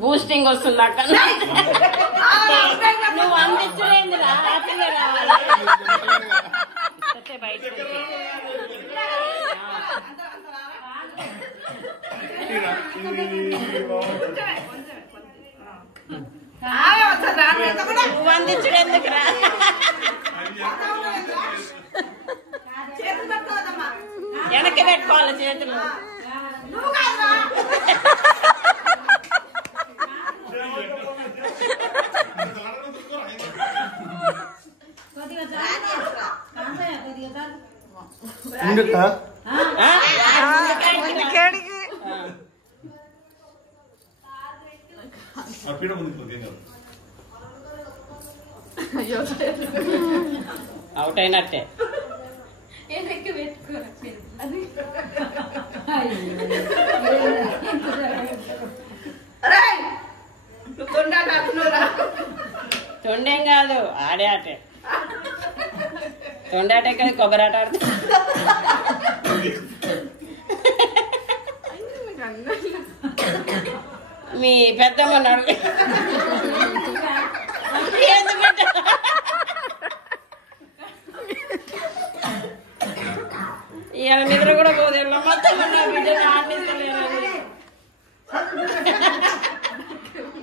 Boosting వస్తుంది అక్కడ నువ్వు అందించలేదురా హ్యాపీగా రావాలి బయట నువ్వు అందించడం ఎందుకురా వెనక్కి పెట్టుకోవాలి చేతులు అవుట్ అయినట్టే తొండేం కాదు ఆడే ఆటే తొండాటే కదా కొబ్బరి ఆట ఆడుతా మీ పెద్దమ్మన్నాడు ఇవాళ నిద్ర కూడా పోదు మొత్తం బిడ్డను ఆడిస్తలేరు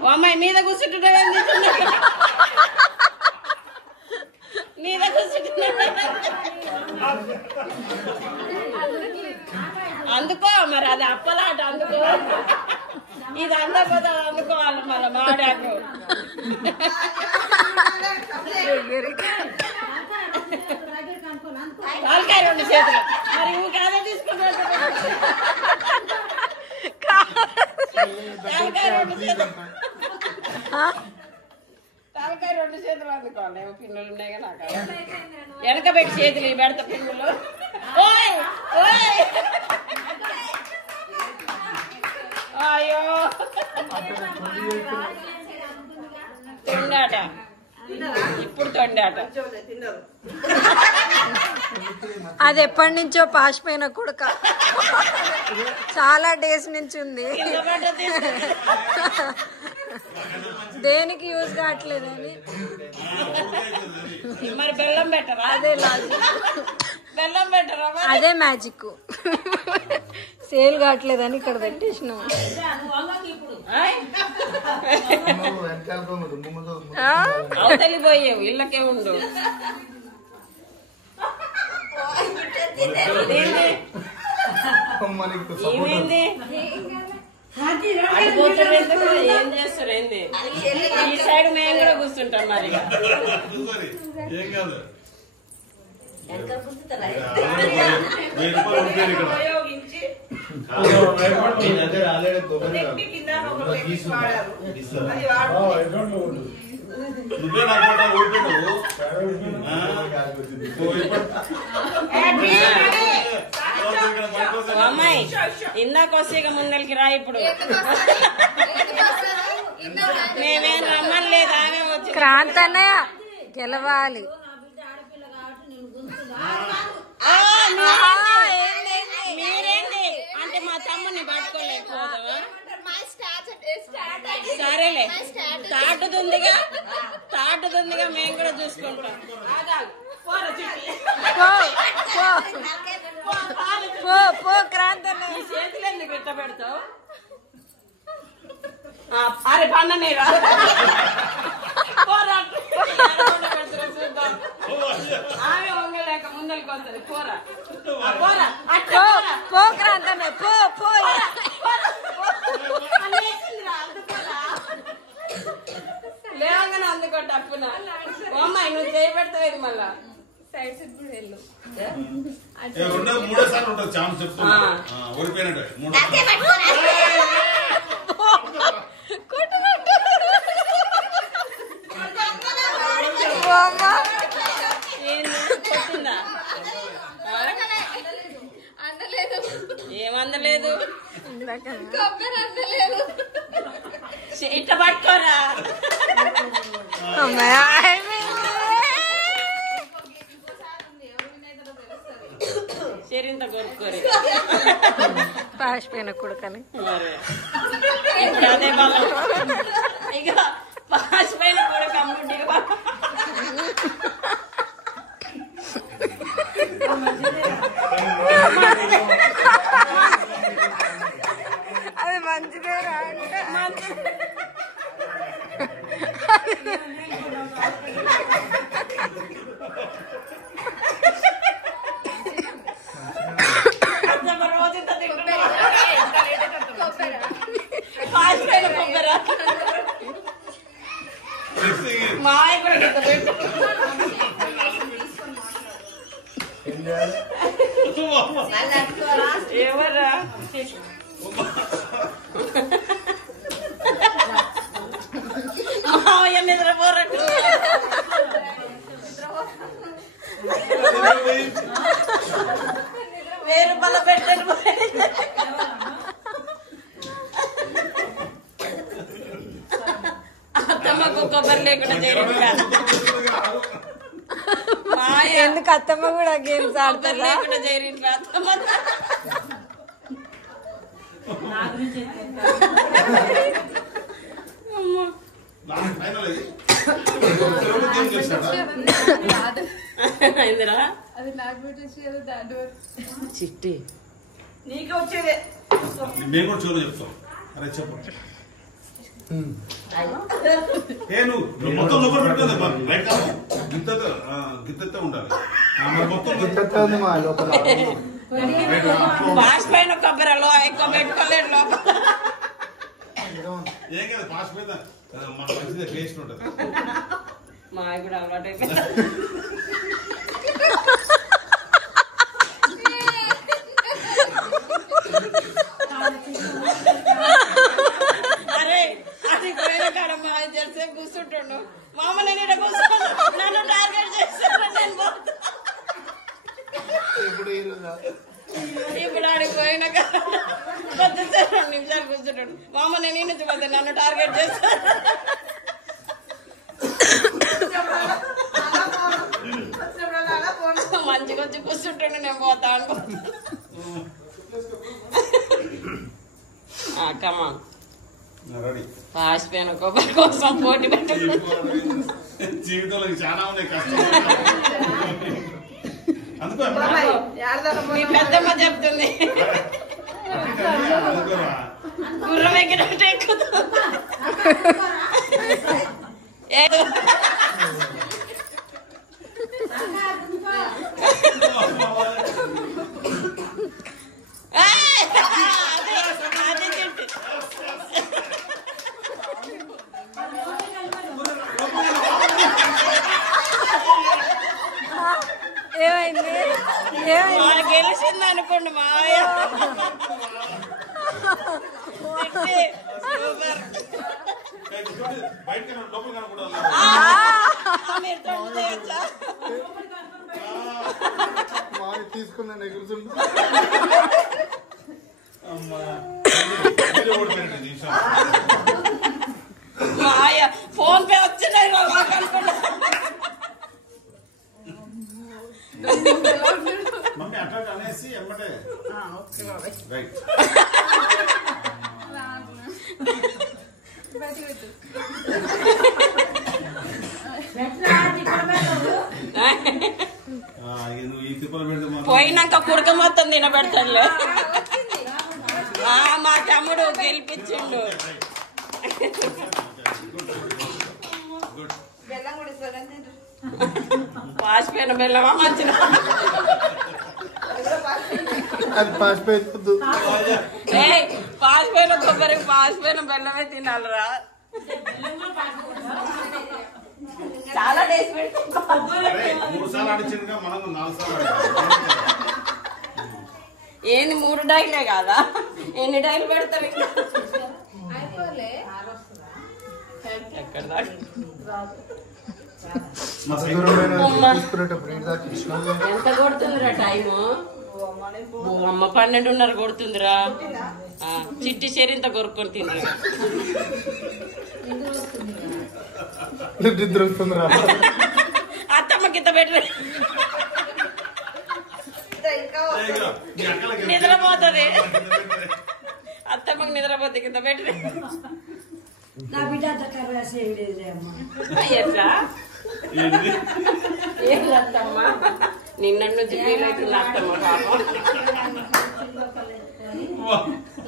అమ్మాయి మీద కూర్చుంటున్నా మీద కూర్చుంటున్నా అందుకో మరి అది అప్పలాట అందుకో ఇది అందకపోతే అందుకోవాలి మళ్ళీ మాడాకు కాలకాయ రెండు చేతులు మరి నువ్వు కాదే తీసుకుంటా కాలకాయ రెండు చేతులు తలకాయ రెండు చేతులు అందుకోవాలి ఏమో పిన్నులు ఉన్నాయి కదా నాకు వెనక పెట్టి చేతులు పెడతా పిన్నులు అయ్యో తొండాట ఇప్పుడు తొండాట అది ఎప్పటి నుంచో పాసిపోయిన కుడక చాలా డేస్ నుంచి ఉంది దేనికి యూజ్ కావట్లేదని మరి బెల్లం పెట్టరా అదే లాజిక్ బెల్లం పెట్టరా అదే మ్యాజిక్ సేల్ కావట్లేదని ఇక్కడ పెట్టేసినాం అవతలి పోయేవు ఇళ్ళకే ఉండు ఏమైంది ఏం చేస్తారు ఏంది ఈ సైడ్ మేము కూడా కూర్చుంటాం మరి ఉపయోగించి అమ్మాయి ఇందాక వస్తే ముందరికి రా ఇప్పుడు మేమేం రమ్మలేదు ఆమె వచ్చి క్రాంతనే గెలవాలి మీరేంటి అంటే మా తమ్ముని పట్టుకోలేకపోతావా సరేలే తాటుతుందిగా మేము కూడా చూసుకుంటాం క్రాంతనే చేతులు ఎందుకు ఇట్ట పెడతావు అరే పండనే రా ఆమె వంగలేక ముందరికి వస్తుంది క్రాంతనే లేవగానే అందుకో తప్పున అమ్మాయి నువ్వు చేయబెడతావు మళ్ళా సైడ్ సైడ్ కూడా వెళ్ళు మూడోసార్లు ఉంటుంది ఛాన్స్ చెప్తున్నా ఓడిపోయినట్టు ఏమందలేదు ఇట్ట పట్టుకోరా చెరింత కొనుక్కోరి పాసిపోయిన కొడుకని. ఇప్పుడు అదే బలం. ఇక పాసిపోయిన కొడుకు అమ్ముంటే అది మంచిదే అంటే రోజంతా పాసిపోయిన కొబ్బరా మాయ కూడా ఎవరా మావయ్య నిద్రపోరట్టు వేరు బల పెట్టండి అత్తమ్మకు కొబ్బరి లేకుండా చేయడం ఎందుకు అత్తమ్మ కూడా గేమ్స్ ఆడుతుంది లేకుండా చేయడం అత్తమ్మ చిట్టి నీకు వచ్చేదే మేము కూడా చూడ చెప్తాం. అరే చెప్పు. నువ్వు మొత్తం లోపల పెట్టుకోండి రైట్ గిత్తతో ఉండాలి మొత్తం పాస్ పైన కొబ్బరిలో ఎక్కువ పెట్టుకోలేదు లోపల ఏం కదా పాస్ మీద మన మంచిగా టేస్ట్ ఉంటుంది. మా కూడా అలవాటు అయిపోయింది. అరే అది పోయిన కాడ మా చేస్తే కూర్చుంటుండు మామ నేను ఇక్కడ కూర్చుంటా నన్ను టార్గెట్ చేస్తాను నేను ఇప్పుడు ఆడికి పోయిన కాడ కొద్దిసేపు 2 నిమిషాలు కూర్చుంటాడు మామ నేను ఈ నుంచి పోతే నన్ను టార్గెట్ చేస్తాను. మంచిగా వచ్చి కూర్చుంటాడు నేను పోతా అనుకుంటా. కమా పాసిపోయిన కొబ్బరి కోసం పోటీ పెట్టండి. జీవితంలో చాలా ఉన్నాయి కష్టం. మీ పెద్దమ్మ చెప్తుంది గుర్రం ఎక్కినట్టు ఎక్కుతుంది. ఏమైంది గెలిచింది అనుకోండి మాయ తీసుకున్నాను ఎగురుతుంటా మాయ ఫోన్ పే వచ్చినాయి అనుకున్నా. మమ్మీ అట్లా అనేసి ఎమ్మటే రైట్ నువ్వు ఈ తిప్పలు పెడితే పోయినాక కుడక మొత్తం తినబెడతాడులే. మా తమ్ముడు గెలిపించిండు. పాసిపోయిన బెల్లమా మంచిగా పాసిపోయిన కొబ్బరికి పాసిపోయిన బెల్లమే తినాలరా. చాలా డేస్ పెట్టి 3 సార్లు ఆడించిందిగా మనం 4 సార్లు ఏంది 3 డైలే కాదా? ఎన్ని డైలు పెడతారు ఎక్కడ దాకా ఎంత కొడుతుందిరా టైము? అమ్మ 12:30 కొడుతుందిరా. చిట్టి చెరింత కొరుక్కొని తిందిరా. అత్తమ్మ కింద పెట్టరు నిద్రపోతుంది. నిద్రపోతే కింద పెట్టి నా బిడ్డ అంత కర్ర చేయలేదు అమ్మా. ఎట్లా ఏంటి? ఏం అత్తమ్మా నిన్న నుంచి ఫీల్ అవుతుంది అత్తమ్మ పాపం.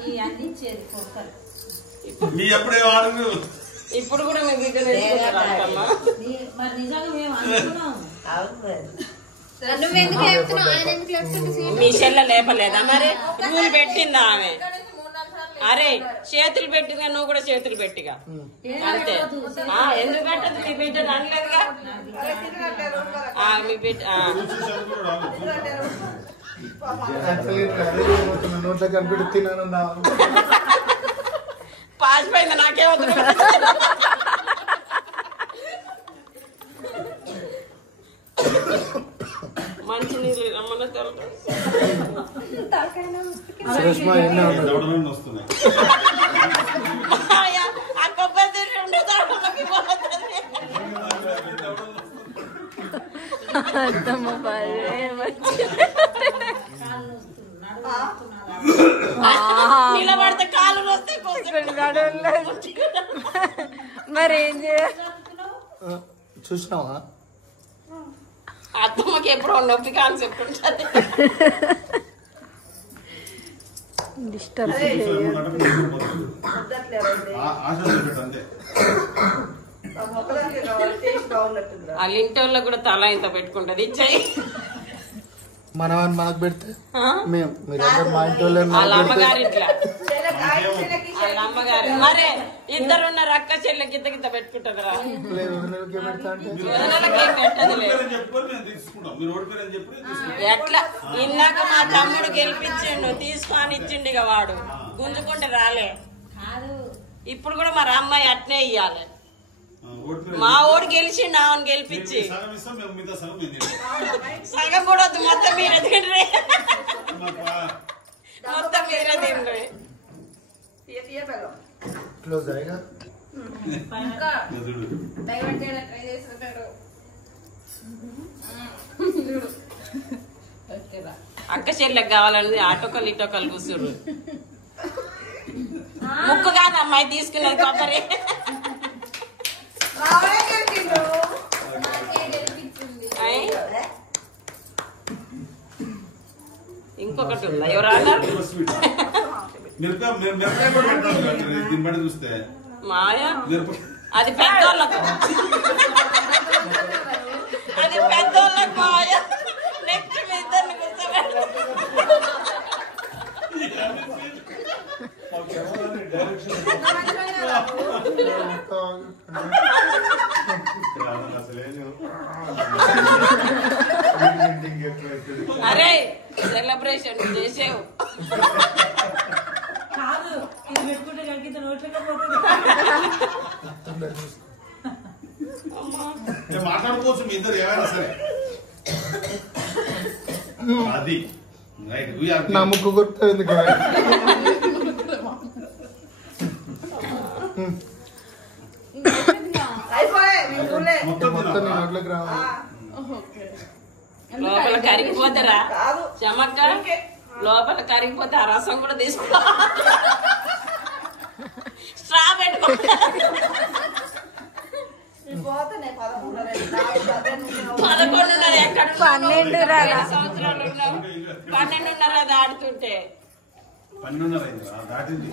ఇవన్నీ చేరుకోవాలి. మీ ఎప్పుడే వాడు ఇప్పుడు కూడా మీ బిడ్డ నేర్చుకుంటారా అత్తమ్మ? మరి నిజంగా మేము అనుకున్నాం. నువ్వెందుకు చెప్తున్నావు? ఆయన ఎందుకు చెప్తుంటే మీ చెల్ల లేపలేదా మరి? రూల్ పెట్టిందా ఆమె? అరే చేతులు పెట్టిగా నువ్వు కూడా చేతులు పెట్టిగా అంతే. ఎందుకు పెట్టదు? మీ బిడ్డ అనలేదుగా మీ బిడ్డ. నోట్లో కనిపెట్టి తిన్నాను. పాసిపోయింది నాకేమవుతుంది. మంచి నీళ్ళు రమ్మన్న సురేష్మా ఎన్ని ఉన్నాయి? దవడలు వస్తున్నాయి. ఆ కొబ్బరి తిరిగి ఉండే తోటలోకి పోతుంది. నిలబడితే కాలు వస్తే మరి ఏం చేయాలి? చూసినావా? అత్తమ్మకి ఎప్పుడో నొప్పి కాన్సెప్ట్ ఉంటుంది. డిస్టర్బ్ అంతే. వాళ్ళ ఇంటి వాళ్ళకి కూడా తల ఇంత పెట్టుకుంటది. ఇచ్చాయి మనకు పెడితే మేము మీరందరూ మా ఇంటి వాళ్ళని వాళ్ళ నాకు పెడితే అమ్మగారు ఇట్లా వాళ్ళ అమ్మగారు. మరే ఇద్దరున్నారు అక్క చెల్లెకి ఇంత కింద పెట్టుకుంటారా? లేదు, వదినలకి పెడతా అంటే వదినలకి ఏం పెట్టదు లేదు. చెప్పుకొని మేము తీసుకుంటాం. మీరు ఓడిపోయారని చెప్పి తీసుకుంటాం. ఎట్లా ఇందాక మా తమ్ముడు గెలిపించిండు తీసుకొని ఇచ్చిండు. ఇక వాడు గుంజుకుంటే రాలే. ఇప్పుడు కూడా మరి అమ్మాయి అట్నే ఇయ్యాలి. మా ఓడి గెలిచిండు ఆమెను గెలిపించి. సగం ఇస్తాం మేము మిగతా సగం మేము తింటాం. సగం కూడా వద్దు మొత్తం మీరే తిండ్రి. మొత్తం మీరే తిండ్రి. క్లోజ్ అయ్యగా ట్రై చేస్తుంటాడు. అక్క చెల్లెకి కావాలని ఆటోకలు ఇటోకలు కూర్చుర్రు. ముక్కు కాదు అమ్మాయి తీసుకున్నది కొబ్బరి. అయ్. ఇంకొకటి ఉందా ఎవరన్నా? మిరపకాయ కూడా పెట్టాలి కదా, దీన్ని బట్టి చూస్తే మాయా మిరపకాయ అది పెద్దోళ్ళకు. అది పెద్దోళ్ళకు మాయా. నెక్స్ట్ మీ ఇద్దరిని కూర్చోబెడతాం. అరే సెలబ్రేషన్ చేసేవు. కాదు ఇది పెట్టుకుంటే కలిగితే నోట్లోకి పోతుంది. మాట్లాడుకోవచ్చు మీ ఇద్దరు ఏమైనా సరే. అది రైట్. నా ముక్కు కొడుతుంది ఎందుకు? మొత్తం మొత్తం నీ నోట్లోకి రావాలి. లోపల కరిగిపోతారా చెమక్క? లోపల కరిగిపోతే ఆ రసం కూడా తీసుకో. స్ట్రా పెట్టుకో. 11:30 ఎక్కడ 12 సంవత్సరాలు ఉన్నావు. 12:30 దాటుతుంటే 12:30 దాటింది.